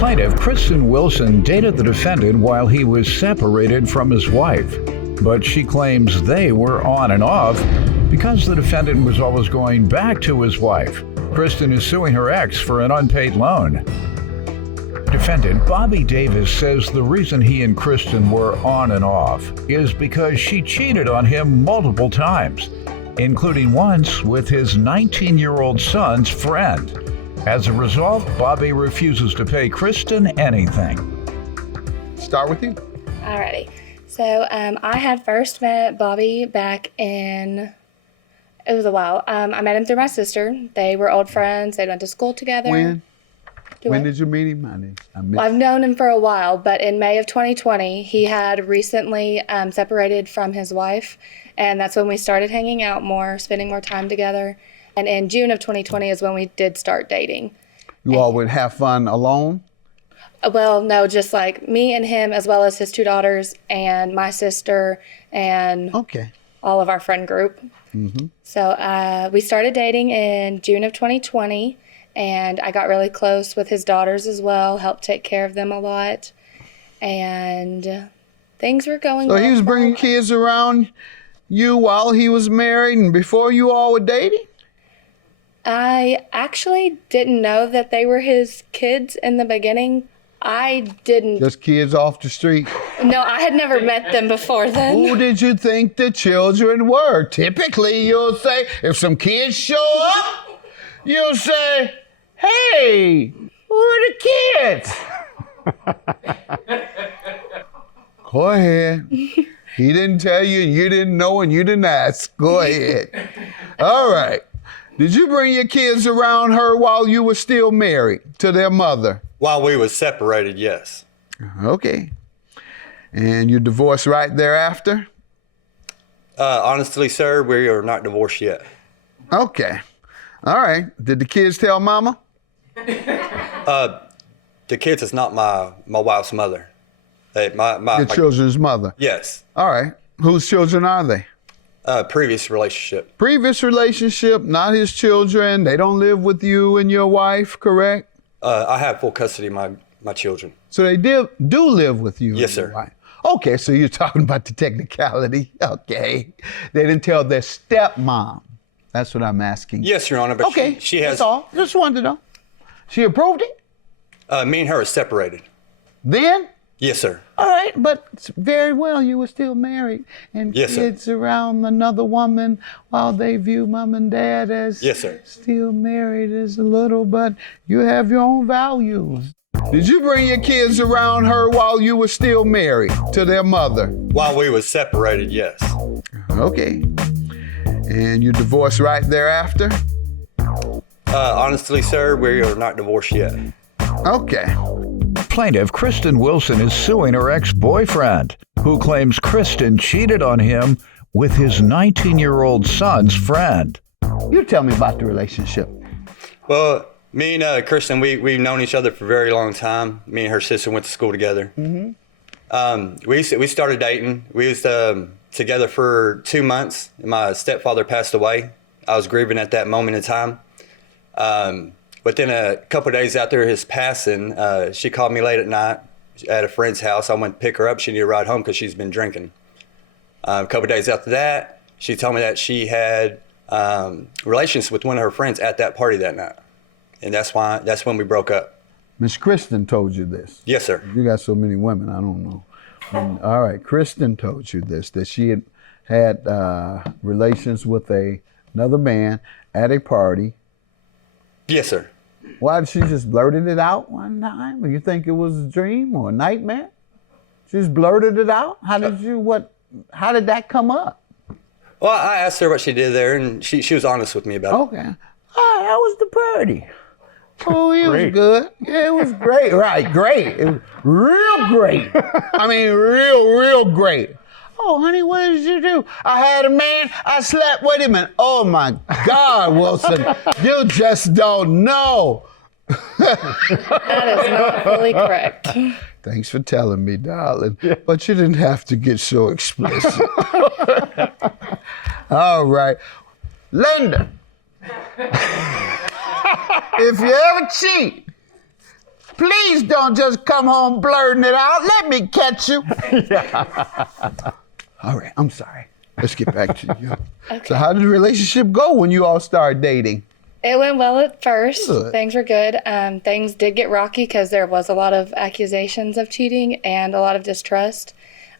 Plaintiff Kristen Wilson dated the defendant while he was separated from his wife, but she claims they were on and off because the defendant was always going back to his wife. Kristen is suing her ex for an unpaid loan. Defendant Bobby Davis says the reason he and Kristen were on and off is because she cheated on him multiple times, including once with his 19-year-old son's friend. As a result, Bobby refuses to pay Kristen anything. Start with you. Alrighty. So I had first met Bobby back in, it was a while. I met him through my sister. They were old friends. They went to school together. When did you meet him? Well, I've known him for a while, but in May of 2020, he had recently separated from his wife, and that's when we started hanging out more, spending more time together. And in June of 2020 is when we did start dating. You all would have fun alone? Well, no, just like me and him, as well as his two daughters and my sister and all of our friend group. Mm-hmm. So we started dating in June of 2020. And I got really close with his daughters as well, helped take care of them a lot. And things were going well. So he was bringing kids around you while he was married and before you all were dating? I actually didn't know that they were his kids in the beginning. I didn't. Just kids off the street? No, I had never met them before then. Who did you think the children were? Typically, you'll say, if some kids show up, you'll say, hey, who are the kids? Go ahead. He didn't tell you, and you didn't know, and you didn't ask. Go ahead. All right. Did you bring your kids around her while you were still married to their mother? While we were separated, yes. Okay. And you divorced right thereafter? Honestly, sir, we are not divorced yet. Okay. All right. Did the kids tell mama? The kids is not my wife's mother. Your children's mother? Yes. All right. Whose children are they? Previous relationship. Previous relationship, not his children. They don't live with you and your wife, correct? I have full custody of my children. So they do live with you? Yes, and your sir. wife. Okay, so you're talking about the technicality. Okay. They didn't tell their stepmom. That's what I'm asking. Yes, Your Honor, but okay, she has... that's all. Just wanted to know. She approved it? Me and her are separated. Then? Yes, sir. All right, but very well, you were still married and yes, kids sir. around another woman while they view mom and dad as yes, sir. Still married as a little, but you have your own values. Did you bring your kids around her while you were still married to their mother? While we were separated, yes. Okay. And you divorced right thereafter? Honestly, sir, we are not divorced yet. Okay. Plaintiff Kristen Wilson is suing her ex-boyfriend, who claims Kristen cheated on him with his 19-year-old son's friend. You tell me about the relationship. Well, me and Kristen, we've known each other for a very long time. Me and her sister went to school together. Mm-hmm. We started dating. We was together for 2 months. My stepfather passed away. I was grieving at that moment in time. But then a couple of days after his passing, she called me late at night at a friend's house. I went to pick her up. She needed a ride home because she's been drinking. A couple of days after that, she told me that she had relations with one of her friends at that party that night. And that's when we broke up. Miss Kristen told you this? Yes, sir. You got so many women, I don't know. All right, Kristen told you this, that she had relations with another man at a party. Yes, sir. Why did she just blurted it out one time? Or you think it was a dream or a nightmare? She just blurted it out? How did that come up? Well, I asked her what she did there, and she was honest with me about it. Okay. Oh, that was the party. Oh, it was good. Yeah, it was great. Right, great. It was real great. I mean, real great. Oh, honey, what did you do? I had a man, I slept with him, and oh my God, Wilson, you just don't know. That is not fully correct. Thanks for telling me, darling. Yeah. But you didn't have to get so explicit. All right. Linda, if you ever cheat, please don't just come home blurting it out. Let me catch you. All right, I'm sorry. Let's get back to you. Okay. So how did the relationship go when you all started dating? It went well at first. Good. Things were good. Things did get rocky because there was a lot of accusations of cheating and a lot of distrust.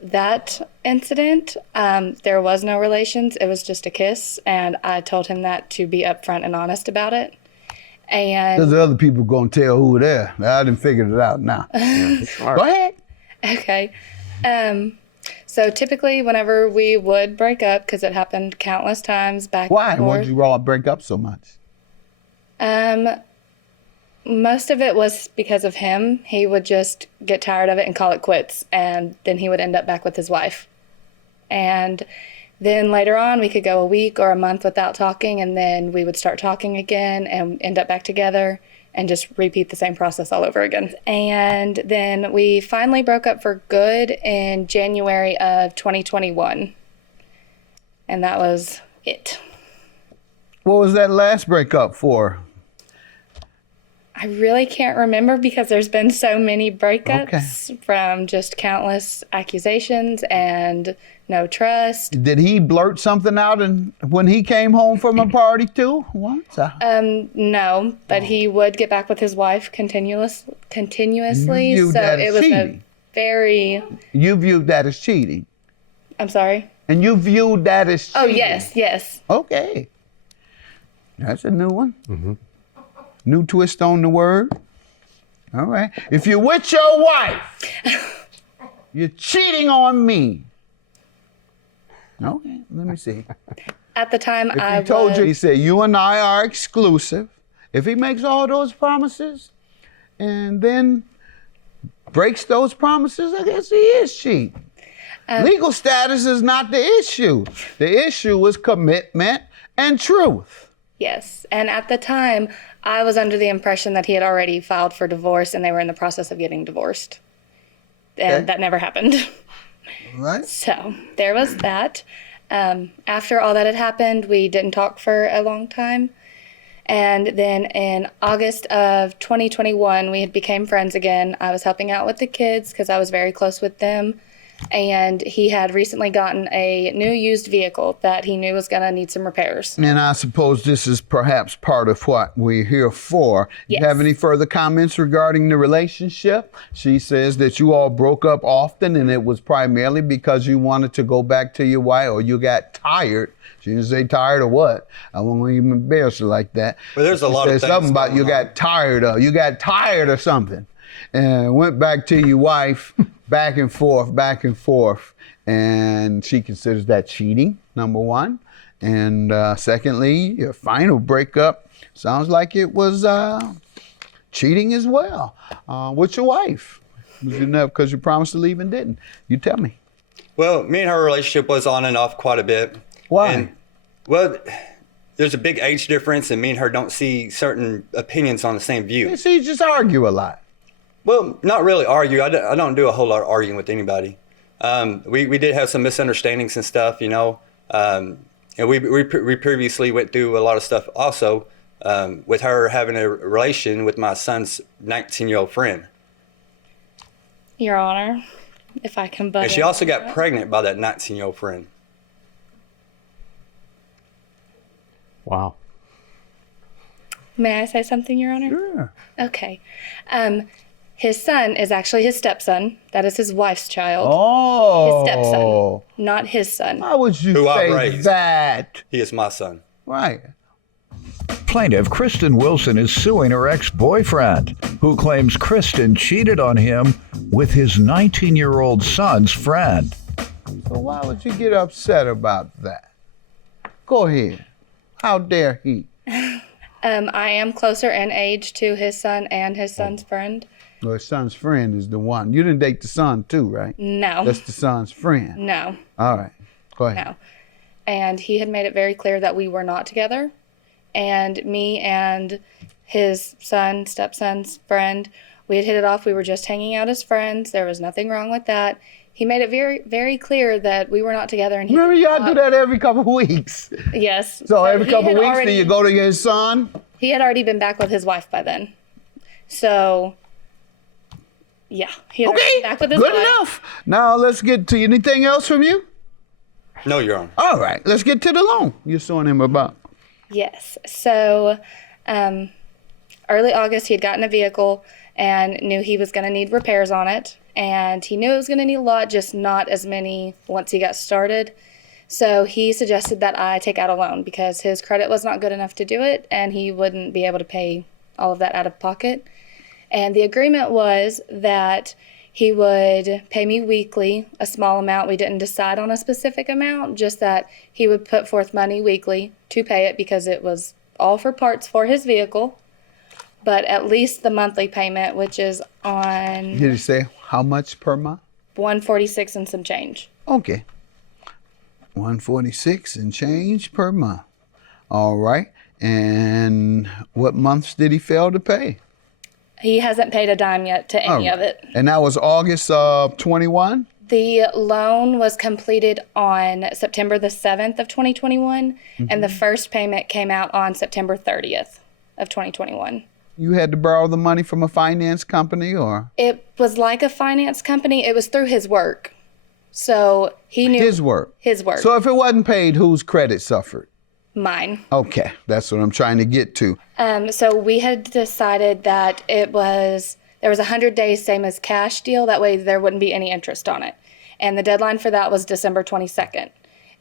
That incident, there was no relations. It was just a kiss, and I told him that to be upfront and honest about it. And Because the other people going to tell who they're. I done figured it out now. Go ahead. okay. So typically, whenever we would break up, because it happened countless times back Why? and Why forth. did you all break up so much? Most of it was because of him. He would just get tired of it and call it quits, and then he would end up back with his wife. And then later on, we could go a week or a month without talking, and then we would start talking again and end up back together and just repeat the same process all over again. And then we finally broke up for good in January of 2021. And that was it. What was that last breakup for? I really can't remember because there's been so many breakups from just countless accusations and no trust. Did he blurt something out when he came home from a party too? What? No, but he would get back with his wife continuously. You viewed that as it was cheating. You viewed that as cheating. I'm sorry? And you viewed that as cheating. Oh, yes. Okay. That's a new one. Mm-hmm. New twist on the word. All right. If you're with your wife, you're cheating on me. Okay, let me see. At the time, If he told you, he said, you and I are exclusive. If he makes all those promises and then breaks those promises, I guess he is cheating. Legal status is not the issue. The issue is commitment and truth. Yes, and at the time, I was under the impression that he had already filed for divorce and they were in the process of getting divorced. And that never happened. Right? So there was that. After all that had happened, we didn't talk for a long time. And then in August of 2021, we had became friends again. I was helping out with the kids because I was very close with them. And he had recently gotten a new used vehicle that he knew was going to need some repairs. And I suppose this is perhaps part of what we're here for. Yes. You have any further comments regarding the relationship? She says that you all broke up often and it was primarily because you wanted to go back to your wife or you got tired. She didn't say tired of what. I won't even embarrass her like that. Well, there's a lot of things something about going you on. got tired of. You got tired of something. And went back to your wife, back and forth. And she considers that cheating, number one. And secondly, your final breakup sounds like it was cheating as well with your wife. Was it enough because you promised to leave and didn't? You tell me. Well, me and her relationship was on and off quite a bit. Why? Well, there's a big age difference, and me and her don't see certain opinions on the same view. So you just argue a lot. Well, not really argue. I don't do a whole lot of arguing with anybody. We did have some misunderstandings and stuff, you know. And we previously went through a lot of stuff also with her having a relation with my son's 19-year-old friend. Your Honor, if I can butt And she in. also got pregnant by that 19-year-old friend. Wow. May I say something, Your Honor? Sure. Okay. His son is actually his stepson. That is his wife's child. Oh. His stepson, not his son. Why would you Who I say raised. that? He is my son. Right. Plaintiff Kristen Wilson is suing her ex-boyfriend, who claims Kristen cheated on him with his 19-year-old son's friend. So why would you get upset about that? Go ahead. How dare he? I am closer in age to his son and his son's friend. Well, his son's friend is the one. You didn't date the son too, right? No. That's the son's friend. No. All right. Go ahead. No. And he had made it very clear that we were not together. And me and his son, stepson's friend, we had hit it off. We were just hanging out as friends. There was nothing wrong with that. He made it very, very clear that we were not together. And he Remember, did y'all not- do that every couple of weeks. Yes. So But every he couple had of weeks, already- do you go to his son? He had already been back with his wife by then. So Yeah. He had Okay, back with his good wife. enough. Now let's get to anything else from you. No, Your Honor. All right, let's get to the loan you're suing him about. Yes. So, early August, he had gotten a vehicle and knew he was going to need repairs on it. And he knew it was going to need a lot, just not as many once he got started. So he suggested that I take out a loan because his credit was not good enough to do it and he wouldn't be able to pay all of that out of pocket. And the agreement was that he would pay me weekly a small amount. We didn't decide on a specific amount, just that he would put forth money weekly to pay it because it was all for parts for his vehicle. But at least the monthly payment, which is on Did he say how much per month? $146 and some change. Okay. 146 and change per month. All right. And what months did he fail to pay? He hasn't paid a dime yet to any of it. And that was August of 21? The loan was completed on September the 7th of 2021, and the first payment came out on September 30th of 2021. You had to borrow the money from a finance company or? It was like a finance company. It was through his work. So he knew His work. his work. So if it wasn't paid, whose credit suffered? Mine. Okay, that's what I'm trying to get to. So we had decided that there was 100 days, same as cash deal. That way there wouldn't be any interest on it. And the deadline for that was December 22nd.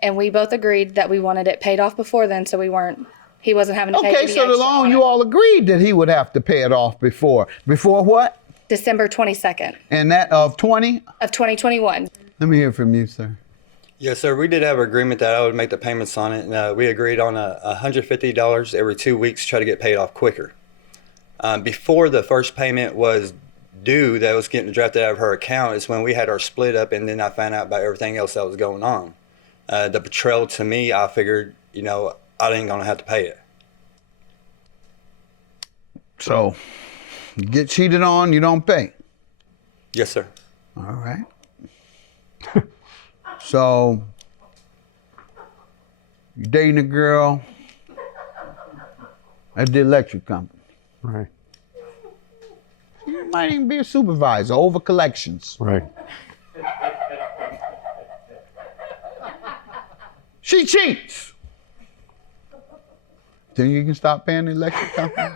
And we both agreed that we wanted it paid off before then, so he wasn't having to pay Okay, any so the extra loan, on you it. all agreed that he would have to pay it off before. Before what? December 22nd And that of 20? of 2021. Let me hear from you, sir. Yes, sir. We did have an agreement that I would make the payments on it, and we agreed on $150 every 2 weeks to try to get paid off quicker. Before the first payment was due, that was getting drafted out of her account, is when we had our split up, and then I found out about everything else that was going on. The betrayal to me, I figured, I ain't gonna have to pay it. So, you get cheated on, you don't pay. Yes, sir. All right. So, you're dating a girl at the electric company. Right. You might even be a supervisor over collections. Right. She cheats. Then you can stop paying the electric company?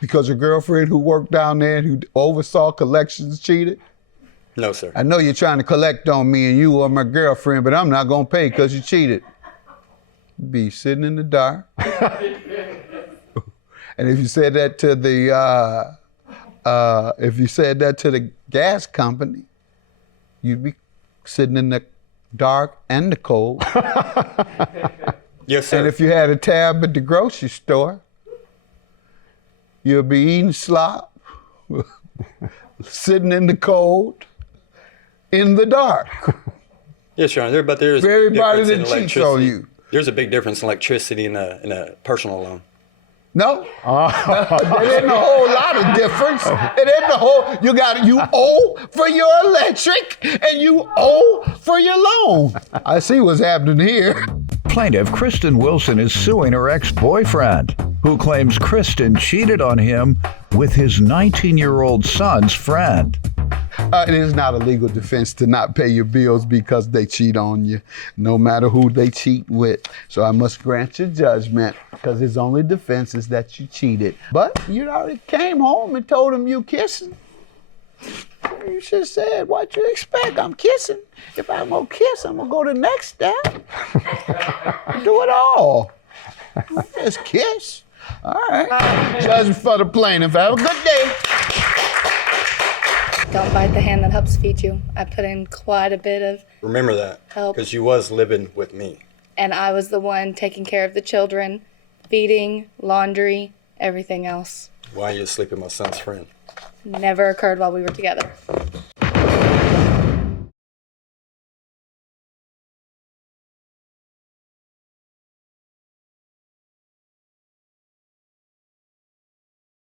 Because your girlfriend who worked down there and who oversaw collections cheated? No, sir. I know you're trying to collect on me and you are my girlfriend, but I'm not gonna pay because you cheated. Be sitting in the dark. And if you said that to the gas company, you'd be sitting in the dark and the cold. Yes, sir. And if you had a tab at the grocery store, you'll be eating slop, sitting in the cold, in the dark. Yes, Your Honor. But there's For everybody difference that in cheats on electricity. you. There's a big difference in electricity in a personal loan. No, there isn't a whole lot of difference. It isn't a whole. You owe for your electric and you owe for your loan. I see what's happening here. Plaintiff Kristen Wilson is suing her ex-boyfriend, who claims Kristen cheated on him with his 19-year-old son's friend. It is not a legal defense to not pay your bills because they cheat on you, no matter who they cheat with. So I must grant your judgment because his only defense is that you cheated. But you already came home and told him you kissing. You should have said, what you expect? I'm kissing. If I'm going to kiss, I'm going to go to the next step. Do it all. Just kiss. All right. Judgment for the plaintiff. Have a good day. Don't bite the hand that helps feed you. I put in quite a bit of Remember that. Help. Because you was living with me. and I was the one taking care of the children, feeding, laundry, everything else. Why you sleep with my son's friend? Never occurred while we were together.